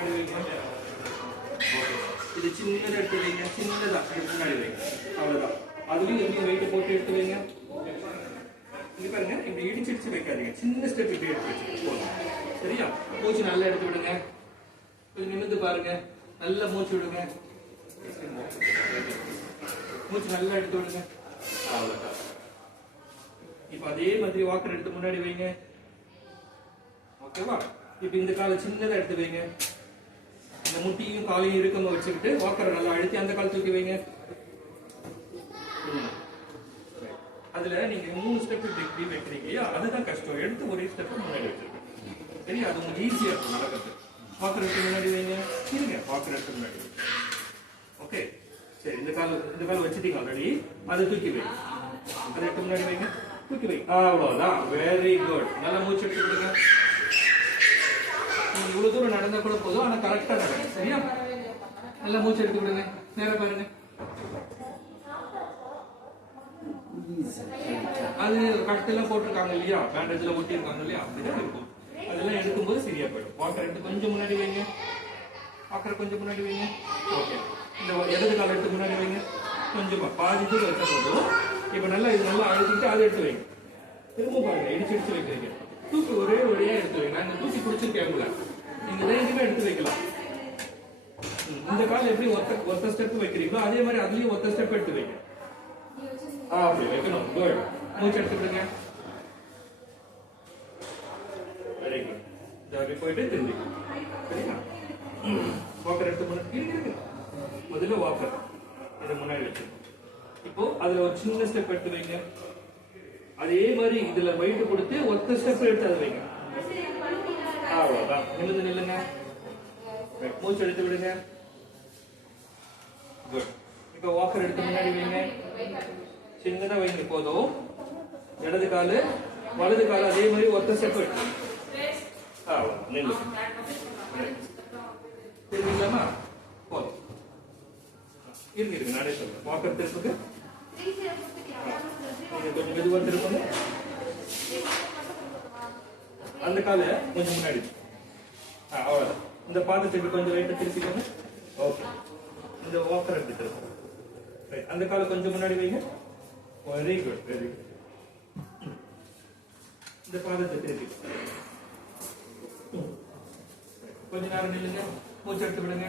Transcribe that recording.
முன்னாடி வைங்க. இது சின்னதாக எடுத்து வைங்க, சின்னதாக எடுத்து முன்னாடி வைங்க, அவ்வளோதான். அதுலேயும் எப்படி வெயிட் போட்டு எடுத்து வைங்க. இங்க பாருங்க, இப்படி இடிச்சு வைக்காதீங்க, சின்ன ஸ்டெப் இப்படி எடுத்து வச்சுட்டு போகலாம். சரியா? மூச்சு நல்லா எடுத்து விடுங்க, கொஞ்சம் நிமிர்ந்து பாருங்க, நல்லா மூச்சு விடுங்க, மூச்சு நல்லா எடுத்து விடுங்க, அவ்வளோதான். இப்போ அதே மாதிரி வாக்கர் எடுத்து முன்னாடி வைங்க. ஓகேவா? இப்போ இந்த காலை சின்னதாக எடுத்து வைங்க, இந்த முட்டியும் காலையும் இறுக்கமா வச்சுக்கிட்டு வாக்கரை நல்லா அழுத்தி அந்த கால் தூக்கி வைங்க. அதுல நீங்க 3 ஸ்டெப் இப்படி வைக்கிறீங்க, அதுதான் கஷ்டம். எடுத்து ஒரே ஸ்டெப் முன்னாடி வச்சிருக்கேன். சரி, அது உங்களுக்கு ஈஸியா இருக்கும் நடக்கிறது. வாக்கர் எடுத்து முன்னாடி வைங்க. இருங்க, வாக்கர் எடுத்து முன்னாடி வைங்க. ஓகே, சரி. இந்த கால் வச்சுட்டீங்க ஆல்ரெடி, அதை தூக்கி வைங்க. அதை எடுத்து முன்னாடி வைங்க, தூக்கி வைங்க. அவ்வளவுதான். Very good. நல்லா மூச்சு எடுத்து விடுங்க. நீங்க இவ்வளவு தூரம் நடந்தா கூட போதும், ஆனா கரெக்டா நடங்க. சரியா? நல்லா மூச்சு எடுத்து விடுங்க. நேரா பாருங்க. அது கட்டெல்லாம் போட்டிருக்காங்க இல்லையா, பேண்டேஜ்ல ஒட்டி இருக்காங்க இல்லையா, அப்படிதான் இருக்கும். அதெல்லாம் எடுக்கும்போது சரியா போயிடும். வாக்கர் எடுத்து கொஞ்சம் முன்னாடி வைங்க. வாக்கரை கொஞ்சம் முன்னாடி வைங்க. ஓகே, இந்த இடது கால எடுத்து முன்னாடி வைங்க. கொஞ்சமா பாதி தூரம் வச்சா போதும். இப்ப நல்லா இது நல்லா அழுத்திட்டு அதை எடுத்து வைங்க. திரும்ப பாருங்க, இடிச்சு வைக்கிறீங்க. தூக்கி ஒரே வழியா எடுத்து வைங்க. நான் தூக்கி பிடிச்சிருக்கேன், நீங்க ரேஞ்சுமே எடுத்து வைக்கலாம். இந்த கால் எப்படி ஒத்த ஸ்டெப் வைக்கிறீங்களோ அதே மாதிரி அதுலயும் ஒத்த ஸ்டெப் எடுத்து வைங்க. அப்படி வைக்கணும். குட். மூச்சு எடுத்துக்கிடுங்க. Very good. அப்படி போயிட்டு திரும்பி. சரியா? வாக்கர் எடுத்து முன்னாடி முதல்ல வாக்கர் இதை முன்னாடி வச்சுக்கணும். இப்போ அதுல ஒரு சின்ன ஸ்டெப் எடுத்து வைங்க. அதே மாதிரி இதுல வெயிட் கொடுத்து ஒத்த ஸ்டெப் எடுத்து அதை வைங்க. அவ்வளவுதான். நிமிர்ந்து நில்லுங்க. மூச்சு எடுத்து விடுங்க. குட். இப்போ வாக்கர் எடுத்து முன்னாடி வைங்க. சின்னதா வைங்க போதும். இடது காலு வலது காலு அதே மாதிரி ஒத்த ஸ்டெப் எடுத்து நில்லு. தெரியுங்களாமா? போதும். இருக்கு நானே சொல்றேன். வாக்கர் திருப்புக்கு கொஞ்சம் மெதுவா திருப்புங்க. அந்த கால கொஞ்சம் முன்னாடி. அவ்வளவுதான். இந்த பாதத்துக்கு கொஞ்சம் லைட்டா திருப்பிக்கோங்க. ஓகே. இந்த வாக்கர் எடுத்து திருப்போம். அந்த கால கொஞ்சம் முன்னாடி வைங்க. Very good, very good. இந்த பாதத்தை திருப்பி கொஞ்ச நேரம் நில்லுங்க. மூச்சு எடுத்து விடுங்க.